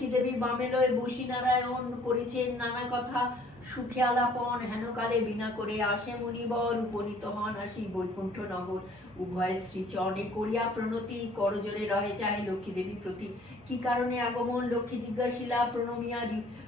লক্ষ্মী দেবী বামেলয় বসি নারায়ণ করেছেন নানা কথা, সুখে আলাপন হেনকালে বিনা করে আসে মুনিবর, উপনীত হন আসি বৈকুণ্ঠ নগর, উভয় শ্রীচরণে করিয়া প্রণতি, করজোরে রহে চাহে লক্ষ্মী দেবী প্রতি। কি কারণে আগমন লক্ষ্মী জিজ্ঞাসিলা, প্রণমিয়া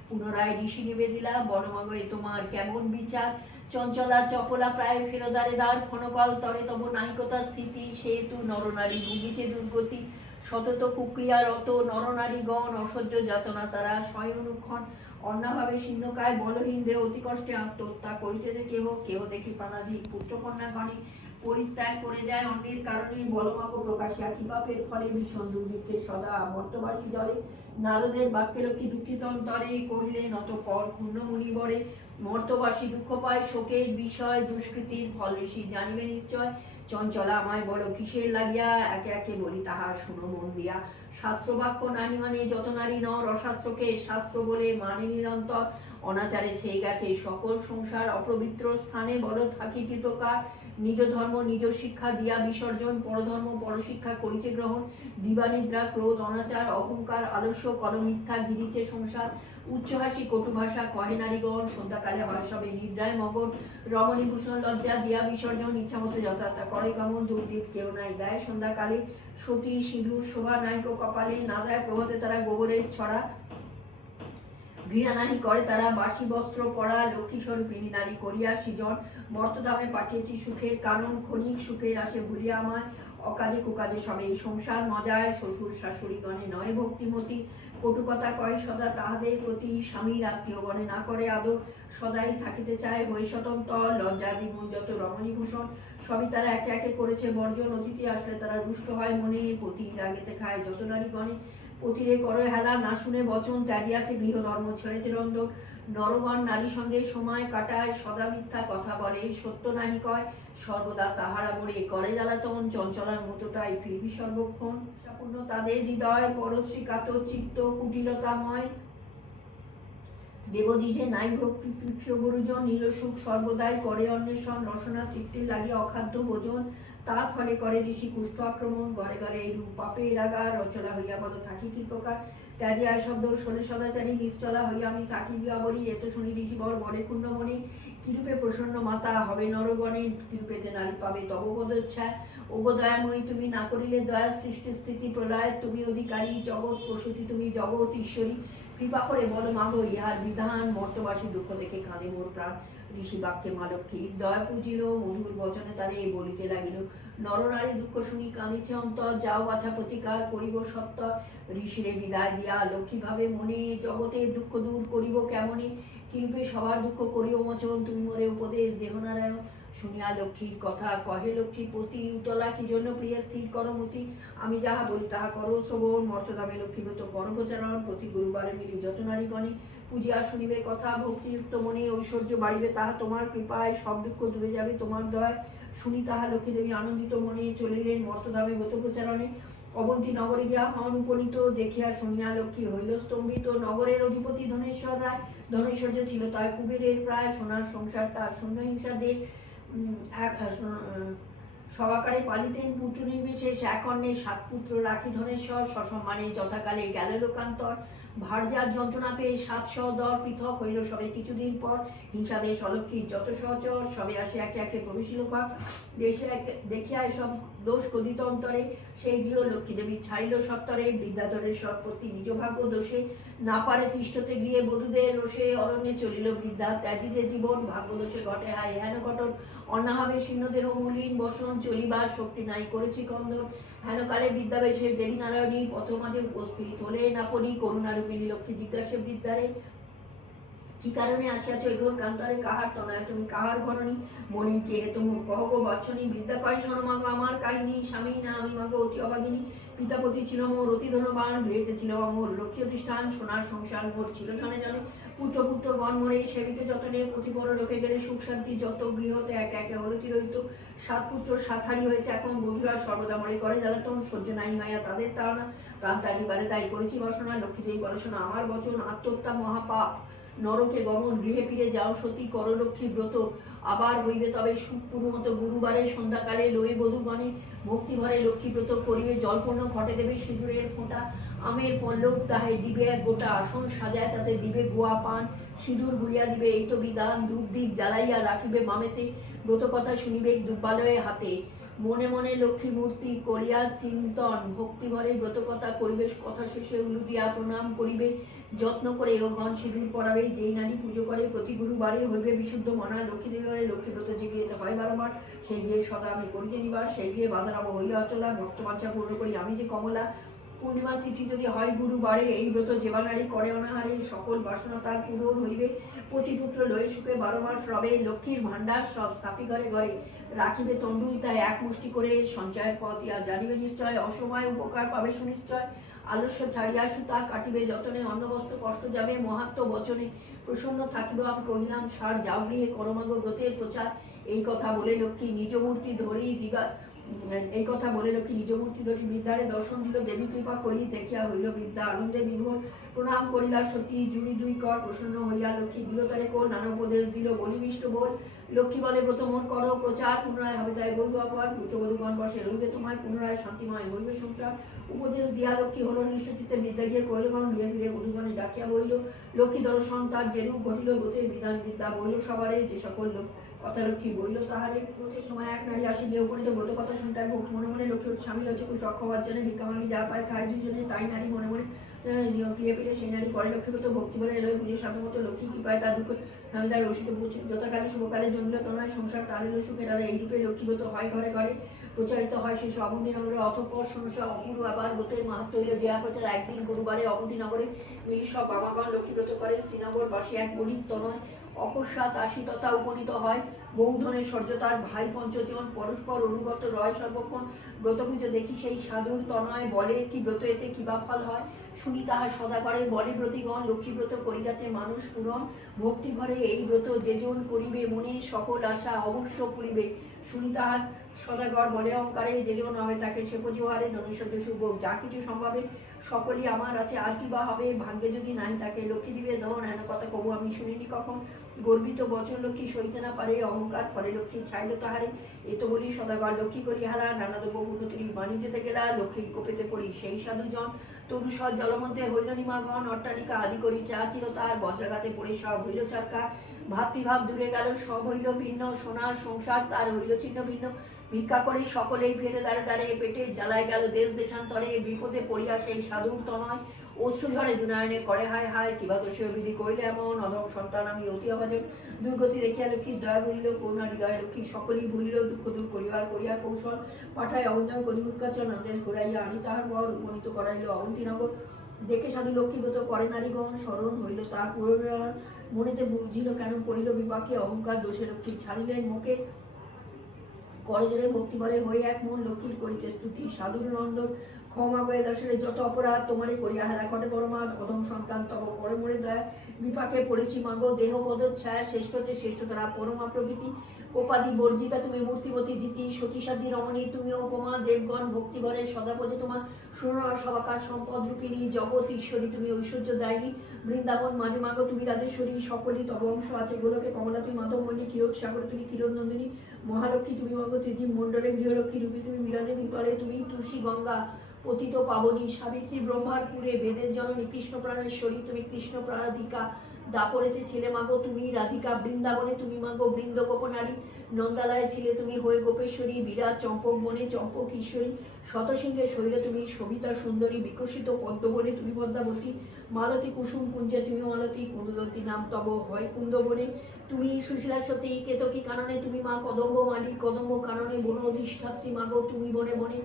পুনরায় ঋষি নিবেদিলা, বনমাগ এ তোমার কেমন বিচার, চঞ্চলা চপলা প্রায় ফেরদারে দ্বার, ক্ষণকাল তরে তব নাহিকতা স্থিতি, সেতু নরনারী ভুগিছে দুর্গতি, সতত কুক্রিয়ারত নরনারীগণ, অসহ্য যাতনা তারা স্বয়নুক্ষণ, অন্যভাবে শীর্ণকায় বলহীন দেহ অতি কষ্টে আত্মহত্যা করিতেছে কেহ, কেহ দেখি প্রাণাধিক পুত্রকন্যাগণে পরিত্যাগ করে যায় অন্যের কারণে, বলমাগ প্রকাশিয়া কি পাপের ফলে ভীষণ দুর্ভিক্ষের সদা মর্তবাসী জলে, নারদের বাক্যে লক্ষ্মী দুঃখিত অন্তরে কহিলেন অতঃপর ক্ষুণ্ণ মুনিবরে, মর্তবাসী দুঃখ পায় শোকের বিষয়, দুষ্কৃতির ফল ঋষি জানিবে নিশ্চয়, চঞ্চলা আমায় বলো কিসের লাগিয়া, একে একে বলি তাহার শুনো মন দিয়া, শাস্ত্র বাক্য নাহি মানে যত নারী নর, অশাস্ত্রকে শাস্ত্র বলে মানে নিরন্তর, অনাচারে ছেয়ে গেছে সকল সংসার, অপবিত্র স্থানে বলো থাকি কি প্রকার, নিজ ধর্ম নিজ শিক্ষা দিয়া বিসর্জন, পরধর্ম পরশিক্ষা করিছে গ্রহণ, দিবানিদ্রা ক্রোধ অনাচার অহংকার আলস্য কলমিথ্যা গিরিছে সংসার, উচ্চহাসী কটু ভাষা কহে নারীগণ, সন্ধ্যাকালে হয় সবে নিদ্রায় মগন, রমণীভূষণ লজ্জা দিয়া বিসর্জন, ইচ্ছামতো যথার্থ করে গমন, দুর্দীপ কেউ নাই দেয় সন্ধ্যাকালে, সতী সিঁদুর শোভা নাইক কপালে, না দেয় প্রভাতে তারা গোবরের ছড়া, ঘৃণা নাহি করে তারা বাসি বস্ত্র পরা, লক্ষ্মী স্বরূপিণী নারী করিয়া সৃজন, মর্তধামে পাঠিয়েছি সুখের কারণ, ক্ষণিক সুখের আসে ভুলিয়া আমায়, অকাজে কুকাজে সবে এই সংসার মজায়, শ্বশুর শাশুড়িগণে নয় ভক্তিমতী, কটু কথা কয় সদা তাহাদের প্রতি, স্বামীর আত্মীয়গণে না করে আদর, সদাই থাকিতে চায় হয়ে স্বতন্ত্র, লজ্জাদি গুণ যত রমণীভূষণ সবই তারা একে একে করেছে বর্জন, অতিথি আসলে তারা রুষ্ট হয় মনে, পতি রাগেতে খায় যত নারীগণে, পতিরে করে হেলা না শুনে বচন, ত্যাজিয়াছে গৃহধর্ম ছেড়েছে রন্ধন, নরগণ নারী সঙ্গে সময় কাটায়, সদা মিথ্যা কথা বলে সত্য নাহি কয়, সর্বদা তাহারা মরে করে জ্বালাতন, চঞ্চলার মতো তাই ফিরবি সর্বক্ষণ, পূর্ণ তাদের হৃদয় পরশ্রী কাতর চিত্ত কুটিলতাময়, দেবদ্বিজে নাই ভক্তি তুচ্ছ গুরুজন, নিরসুখ সর্বদাই করে অন্বেষণ, রসনা তৃপ্তির লাগে অখাদ্য ভোজন, তার ফলে করে ঋষি কুষ্ঠ আক্রমণ, ঘরে ঘরে এইরূপ পাপে রাগা, রচনা হইয়া পদ থাকি কি প্রকার, ত্যাজি আয় শব্দ শোনে সদাচারী, নিশ্চলা হইয়া আমি থাকি বিয়াবরী, এত শুনি ঋষি বর বরে ক্ষুণ্ণ মনে, কিরূপে প্রসন্ন মাতা হবে নরগণে, কিরূপেতে নারী পাবে তব পদচ্ছায়, ওগো দয়াময়ী তুমি না করিলে দয়া সৃষ্টি স্থিতি প্রলয়, তুমি অধিকারী জগৎ প্রসূতি তুমি জগৎ ঈশ্বরী, কৃপা করে বলো মাগো ইহার বিধান, মর্তবাসী দুঃখ দেখে কাঁদে মোর প্রাণ, ঋষি বাক্যে মা লক্ষ্মী দয়া পুজিল, মধুর বচনে তারে বলিতে লাগিল, নরনারী দুঃখ শুনি কাঁদিছে অন্তর, যাও বাছা প্রতিকার করিব সত্তর, ঋষিরে বিদায় দিয়া লক্ষ্মী ভাবে মনে, জগতের দুঃখ দূর করিব কেমনে, কিরূপে সবার দুঃখ করিও মোচন, তুমি মোরে উপদেশ দেহ নারায়ণ, শুনিয়া লক্ষ্মীর কথা কহে লক্ষ্মী পতি, উতলা কি জন্য প্রিয় স্থির করমতি, আমি যাহা বলি তাহা করো শ্রবণ, মর্তধামে লক্ষ্মীব্রত করভচারণ, প্রতি গুরুবারে মিলি যত নারীগণে, পূজিয়া শুনিবে কথা ভক্তিযুক্ত মনে, ঐশ্বর্য বাড়িবে তাহা তোমার কৃপায়, সব দুঃখ দূরে যাবে তোমার দয়, শুনি তাহা লক্ষ্মী দেবী আনন্দিত মনে চলিলেন মর্তধামে ব্রত প্রচারণে, অবন্তী নগরে গিয়া হন উপনীত, দেখিয়া শুনিয়া লক্ষ্মী হইল স্তম্ভিত, নগরের অধিপতি ধনেশ্বর রায়, ধনৈশ্বর্য ছিল তার কুবেরের প্রায়, সোনার সংসার তার শূন্য হিংসা দেশ, সবাকারে পালিতেন পুত্র নির্বিশেষ, এক অন্যে সাত পুত্র রাখি ধনেশ্বর, সসম্মানে যথাকালে গেল লোকান্তর, ভার্যার যন্ত্রণা পেয়ে ৭০০ দল পৃথক হইল সবে কিছুদিন পর, হিংসাদেশ অলক্ষীর যত সহচর, সবে আসে একে একে প্রবেশিল ঘর, দেশে দেখিয়া এসব দোষ ক্রোধিত অন্তরে, সেই গৃহ লক্ষ্মী দেবী ছাইল সত্তরে, বিদ্যাধরের সৎপত্তি নিজ ভাগ্য দোষে, না পারে তিষ্ঠতে গৃহে বধূদের রোষে, অরণ্যে চলিল বৃদ্ধা ত্যাজিতে জীবন, ভাগ্য দোষে ঘটে হায় হেন ঘটন, অন্নাভাবে শীর্ণ দেহ মলিন বসন, চলিবার শক্তি নাই করেছি কন্দন, হেনকালে বিদ্যাবেশে দেবী নারায়ণী পথ মাঝে উপস্থিত হলেন আপনি, করুণারূপিণী লক্ষ্মী জিজ্ঞাসে বিদ্যারে, কি কারণে আসিয়াছ এঘোর কান্তরে, কাহার তনয় তুমি কাহার ঘরণী, মলিন কে তুমি কহ গো বাছনি, বৃদ্ধা কয় শোনো মাগো আমার কাহিনী, স্বামী না আমি মাগো অতি অভাগিনী, পিতাপতি ছিল মোর অতি ধনবান, গৃহেতে ছিল মোর লক্ষ্মী অধিষ্ঠান, সোনার সংসার মোর ছিল জনে জনে, পুত্র পুত্র গণ মোরে সেবিতে যতনে, প্রতিপর লোকে গেলে সুখ শান্তি যত, গৃহতে একে একে হলতি রহিত, সাত পুত্র সাতহারি হয়েছে এখন, বধুরা সর্বদা মরে করে জ্বালাতন, সহ্য নাই হইয়া তাদের তাড়না, প্রাণ তাজিবারে তাই করেছি বাসনা, লক্ষ্মী দেবী বলসনা আমার বচন, আত্মহত্যা মহাপাপ নরকে গমন, গৃহে ফিরে যাও সতী, করলক্ষ্মী ব্রত। আবার হইবে তবে সুখপুর মতো গুরুবারে সন্ধ্যাকালে লই বধূগণে, ভক্তি ভরে লক্ষ্মী ব্রত করিবে, জলপূর্ণ ঘটে দেবে সিঁদুরের ফোঁটা, আমের পল্লব তাহে দিবে এক গোটা, আসন সাজায় তাতে দিবে গোয়া পান, সিঁদুর গুলিয়া দিবে এই তো বিধান, ধূপ দীপ জ্বালাইয়া রাখিবে মামেতে, ব্রত কথা শুনিবে দুর্বালয়ে হাতে, মনে মনে লক্ষ্মী মূর্তি করিয়া চিন্তন, ভক্তি ভরে ব্রত কথা করিবে, কথা শেষে উলু দিয়া প্রণাম করিবে, যত্ন করে গণ সিঁদুর পরাবে, যেই নারী পুজো করে প্রতি গুরুবারে হইবে বিশুদ্ধ মনা, লক্ষ্মী দেবীবারে লক্ষ্মী ব্রত যে গৃহেতে হয় বারবার, সেই গৃহে সদা আমি করিতে নিবাস, সেই গৃহে বাধারাম হইয়া অচলা, ভক্তবাঞ্ছা পূর্ণ করি আমি যে কমলা। পূর্ণিমা তিথি যদি হয় গুরুবারে, এই ব্রত যেবা নারী করে অনাহারে, সকল বাসনা তার পূরণ হইবে, পতিপুত্র লয়ে সুখে 12 মাস রবে, লক্ষ্মীর ভাণ্ডার সব স্থাপি ঘরে ঘরে, রাখিবে তণ্ডুল তাই এক মুষ্টি করে, সঞ্চয়ের পথ ইয়া জানিবে নিশ্চয়, অসময় উপকার পাবে সুনিশ্চয়, আলস্য ছাড়িয়া সুতা কাটিবে যতনে, অন্নবস্ত্র কষ্ট যাবে মহাত্ম বচনে, প্রসন্ন থাকিব আমি কহিলাম সার, যাও গৃহে করমাগ ব্রতের প্রচার। এই কথা বলে লক্ষ্মী নিজ মূর্তি ধরেই দিবা, এই কথা বলে লক্ষ্মী নিজ মূর্তি ধরি বৃদ্ধারে দর্শন দিল, দেবী কৃপা করি দেখিয়া হইল বৃদ্ধা, আনন্দে বিভোর প্রণাম করিলা সতী, জুড়ি দুই কর প্রসন্ন হইয়া লক্ষ্মী দিলতারে কোল, নানা উপদেশ দিল বলিবিষ্ট বল, লক্ষ্মী বলে ব্রত মোর কর প্রচার, পুনরায় হবে তাই বৈধ অপর, পুত্রবধূগণ বসে রইবে তোমায়, পুনরায় শান্তিময় হইবে সংসার। উপদেশ দিয়া লক্ষ্মী হল নিশ্চিতে, বিদ্যা গিয়ে কইলগণ গিয়ে ফিরে বধূগণে ডাকিয়া বইল, লক্ষ্মী দর্শন তার যেরূপ ঘটিল, ব্রতের বিধান বিদ্যা বইল সবারে, যে সকল লোক কথা লক্ষ্মী বইল তাহারে। ব্রতের সময় এক নারী আসিলে উপনীত ব্রত কথা শুনতে, ভক্ত মনে মনে লক্ষ্মী স্বামী লক্ষ্মী সক্ষম অর্জনে ভিক্ষামাগি যা পায় খায় দুইজনে, তাই নারী মনে মনে প্রিয় পেলে সেই নারী করে লক্ষ্মীব্রত, ভক্তি বলে এলো পুজোর সাধ্যমতো, লক্ষ্মী কৃপায় তার দুঃখ আমি তার রসিত যথাকালে শুভকালে জন্মিল তোমায় সংসার, তার এলো সুখের আলো, এইরূপে লক্ষ্মীব্রত হয় ঘরে ঘরে, প্রচারিত হয় সেই অবন্তীনগরে, অতঃপর সমস্যা অপূর্ব আবার ব্রতের মাহাত্ম হইল, যে প্রচার একদিন গুরুবারে অবন্তীনগরে মিলি সব বামাগণ লক্ষ্মীব্রত করে, শ্রীনগরবাসী এক বণিক তনয় অকস্মাৎ আসি তথা উপনীত হয়, বহুধনের সর্যতার ভাই পঞ্চজন, পরস্পর অনুগত রয় সর্বক্ষণ, ব্রত পুজো দেখি সেই সাধুর তনয়, বলে কি ব্রত এতে কিবা ফল হয়, শুনি তাহার সদা করে, বলে ব্রতিগণ লক্ষ্মী ব্রত করি যাতে মানুষ পূরণ, ভক্তি ভরে এই ব্রত যেজন করিবে, মনে সকল আশা অবশ্য পুরিবে, শুনি তাহার সদাগর বলে অহংকারে, যেজন হবে তাকে সে পজিহারে, নৈশ্বর্য শুভ যা কিছু সম্ভাবে সকলই আমার আছে, আর কি বা হবে, ভাগ্যে যদি নাই তাকে লক্ষ্মী দিবে ধন, এন কথা কবু আমি শুনিনি কখন, গর্বিত বচন লক্ষ্মী সইতে না পারে, অহংকার ফলে লক্ষ্মী ছাইল তাহারে, এ তো বলি সদাগর লক্ষ্মী করি হারা, নানা দ্রব্য উন্নতি বাণী যেতে গেলা, লক্ষ্মীর কোপেতে পড়ি সেই সাধুজন, তরুষর জলমধ্যে হইল নিমাগণ, অট্টালিকা আদি করি চা ছিল তার, বজ্রাঘাতে পড়ে সব হইল চারকা, ভাতৃভাব দূরে গেল সব হইল ভিন্ন, সোনার সংসার তার হইল ছিন্ন ভিন্ন, ভিক্ষা করে সকলেই ফেলে দাঁড়ে দাঁড়ে, পেটে জ্বালায় গেল দেশ দেশান্তরে, বিপদে পড়িয়া সেই সাধুর তনয়, অশ্রু ঝরে দুনায়নে করে হায় হায়, কিবা দোষীয় বিধি কইলে এমন, অধম সন্তান আমি অতি অভাজন, দুর্গতি দেখিয়া লক্ষ্মীর দয়া বলিল, করুণা হৃদয় লক্ষ্মী সকলেই ভুলিল, দুঃখ দূর করিবার করিয়া কৌশল, পাঠায় অবন্তায় কলিমুৎকাচল নন্দেশ ঘুরাইয়া আনি তাহার পর উপনীত করাইল অবন্তীনগর, দেখে সাধু লক্ষ্মীব্রত করে নারীগণ, স্মরণ হইল তার পুরনো, মনেতে বুঝিল কেন পড়িল বিপাকে, অহংকার দোষে লক্ষ্মী ছাড়িলেন মুখে, করজোরে ভক্তি বলে হয়ে এক মন লক্ষ্মীর করিতে স্তুতি, সাধুর নন্দন ক্ষমা গয়ে দাসের যত অপরাধ তোমারে করিয়া হারা, ঘটে পরমাদ অধম সন্তান তব করে মরে দয়া, বিপাকে পড়েছি মাগো দেহ পদর ছায়া, শ্রেষ্ঠতে শ্রেষ্ঠতরা পরমা প্রকৃতি, কোপাদি বর্জিতা তুমি মূর্তিমতী দিতি, সতীসাদী রমণী তুমি উপমা, দেবগণ ভক্তিভরে সদা বোঝে তোমার, সুরনর সবাকার সম্পদ রূপিণী, জগৎ ঈশ্বরী তুমি ঐশ্বর্য দায়িনী, বৃন্দাবন মাঝে মাগো তুমি রাজেশ্বরী, সকলই তব অংশ আছে গোলকে, কমলা তুমি মাধবমণি, ক্ষীরোদ সাগরে তুমি ক্ষীরোদ নন্দিনী, মহালক্ষ্মী তুমি মাগো ত্রিদীপ মণ্ডলে, গৃহলক্ষ্মী রূপী তুমি বিরাজে ভূতলে, তুমি তুলসী গঙ্গা পতিত পাবনী, সাবিত্রী ব্রহ্মার পুরে, বেদের জননী কৃষ্ণ প্রাণেশ্বরী তুমি কৃষ্ণ প্রাণাধিকা, দাপরেতে ছেলে মাগো তুমি রাধিকা, বৃন্দাবনে তুমি মাগো বৃন্দ গোপনারী, নন্দালয়ে ছিলে তুমি হয়ে গোপেশ্বরী, বিরাট চম্পক বনে চম্পক ঈশ্বরী, শতসিংহের শৈলে তুমি সবিতা সুন্দরী, বিকশিত পদ্মবনে তুমি পদ্মাবতী, মালতী কুসুম কুঞ্জে তুমি মালতী, কুন্দবতী নাম তব হয় কুন্দবনে, তুমি সুশীলা সতী কেতকী কাননে, তুমি মা কদম্ব মালিক কদম্ব কাননে, বন অধিষ্ঠাত্রী মাগো তুমি বনে বনে,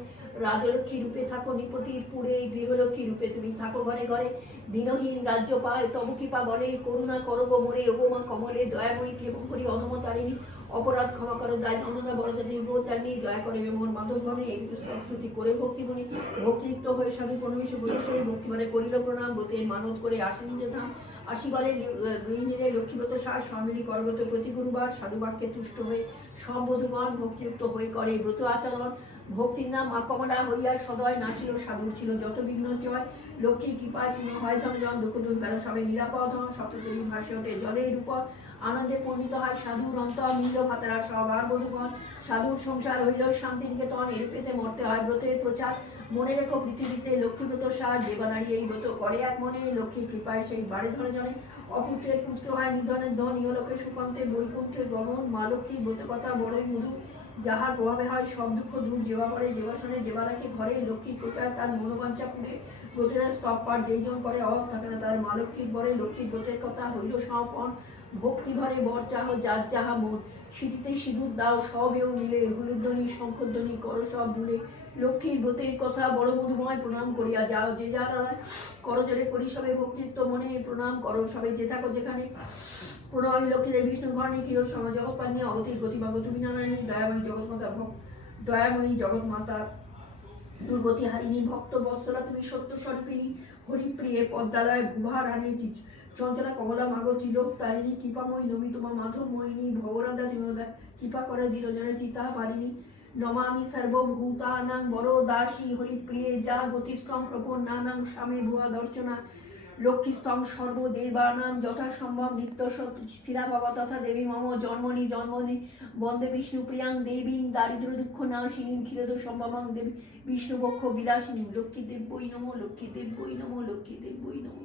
রাজলক্ষ্মী রূপে থাকো নিপতির পুরে, গৃহলক্ষ্মী রূপে তুমি থাকো ঘরে ঘরে, দিনহীন রাজ্য পায় তব কৃপা বলে, করুণা করো গো মোরে ওগো মা কমলে, দয়াময়ী ক্ষেপণ করি অনমতারিণী, অপরাধ ক্ষমা করো দায় নন্দা বরদা নির্বোধতারিণী, দয়া করে মোহন মাধব গণে, এই স্তুতি করে ভক্তিমণি, ভক্তিযুক্ত হয়ে স্বামী পরমেশ্বর বলেশ্বরী ভক্তি মানে করিল প্রণাম, ব্রতের মানত করে আসেনি যে ধাম, আশি বলে গৃহিণীরে লক্ষ্মীব্রত সার স্বামী করব্রত প্রতি গুরুবার সাধুবাক্যে তুষ্ট হয়ে সম্বোধগণ ভক্তিযুক্ত হয়ে করে ব্রত আচরণ। ভক্তির নাম মা কমলা হইয়া সদয় নাসিল সাধুর ছিল যত বিঘ্ন জয়। লক্ষ্মী কৃপায় পূর্ণ হয় ধনজন দুঃখ দুর্গার সবে নিরাপদ হন সপ্ততরী ভাসে ওঠে জলের উপর আনন্দে পূর্ণিত হয় সাধুর অন্তর নীল ভাতারা সব আর বধুগণ। সাধুর সংসার হইল শান্তিনিকেতন এর পেতে মরতে হয় ব্রতের প্রচার। মনে রেখো পৃথিবীতে লক্ষ্মীব্রত সার যে বা নারী এই ব্রত করে এক মনে লক্ষ্মীর কৃপায় সেই বাড়ি ধরে জনে। অপুত্রের পুত্র হয় নিধনের ধন ইহলোকে সুকান্তে বৈকুণ্ঠে গমন। মা লক্ষ্মীর ব্রত কথা বড়ই মধু যাহার প্রভাবে হয় সব দুঃখ দূর যেবা পরে যেবাসনে যেবা রাখে ঘরে লক্ষ্মীর কৃপায় তার মনোবাঞ্ছা পুরে ব্রতের স্তব পাঠ যেই জন করে অভাব থাকে না তার মা লক্ষ্মীর বরে। লক্ষ্মীর ব্রতের কথা হইল সমর্পণ ভক্তি ভরে বর চাহ যার যাহা মন। স্মৃতিতে সিঁদুর দাও সবেও মিলে হুলুধ্বনি শঙ্খধ্বনি করো সব ভুলে। লক্ষ্মীর ব্রতের কথা বড় মধুময় প্রণাম করিয়া যাও যে যার করজোরে করি সবে ভক্তিত্ব মনে প্রণাম করো সবে যে থাকো যেখানে। প্রণামী লক্ষ্মী বিষ্ণু ঘরণী চির সম জগৎ পালিনী অগতির গতিভাগ তুমি নারায়ণী দয়াময়ী জগৎমাতা দয়াময়ী জগৎমাতা দুর্গতি হারিণী ভক্ত বৎসলা তুমি সত্য স্বরূপিণী হরিপ্রিয়ে পদ্মালয় ভুভা রানী চঞ্চলা কমলা মাগো ত্রিলোক তারিণী কৃপাময়ী নমি তোমা মাধব মোহিনী ভবরাদা বিনোদা কৃপা করে দীরজনে চিতা পারিণী। নমামি সর্বভূতানাং বড় দাসী হরিপ্রিয়ে যা গতিস্তং প্রপন নানাং স্বামী ভুয়া দর্শনা। লক্ষ্মীস্তং সর্বদেবানাং যথাসম্ভব নিত্য স্থিরা বাবা তথা দেবী মম জন্মনি জন্মনি বন্দে বিষ্ণু প্রিয়াং দেবীং দারিদ্র দুঃখ নাশিনীং ক্ষীরদ সম্ভবাং দেবী বিষ্ণুপক্ষ বিলাসিনী। লক্ষ্মী দেব্যই নমো লক্ষ্মী দেব্যই নমো লক্ষ্মী দেব্যই নমো।